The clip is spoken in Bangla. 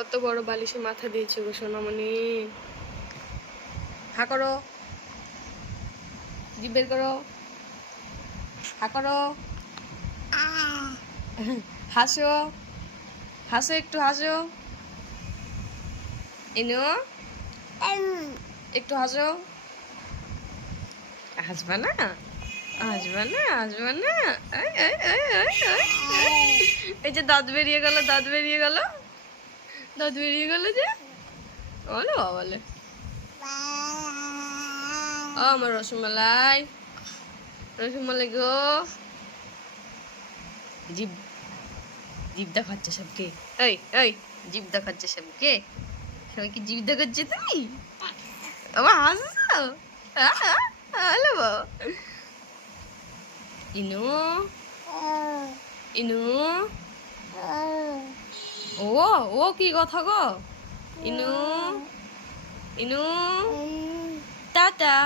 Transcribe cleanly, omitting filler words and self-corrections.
কত বড় বালিশে মাথা দিয়েছে গো সোনামণি। হা করো, জিভ বের করো, হা করো, হাসো, হাসো, একটু হাসো। ইনু একটু হাসো। হাসবা না, হাসবা না, হাসবা না। এই যে দাঁত বেরিয়ে গেল, দাঁত বেরিয়ে গেল, দাঁত বেরিয়ে গেল যে। বলো বলে ও আমার রসমালাই, রসমালাই গো। জিভ, জিভ দেখাচ্ছে সবকে। এই এই জিভ দেখাচ্ছে সবকে, সবাইকে জিভ দেখাচ্ছে তুমি। আবার হাসছো, হ্যালো ইনু, ইনু ও, ও কি কথা গো ইনু, ইনু টাটা।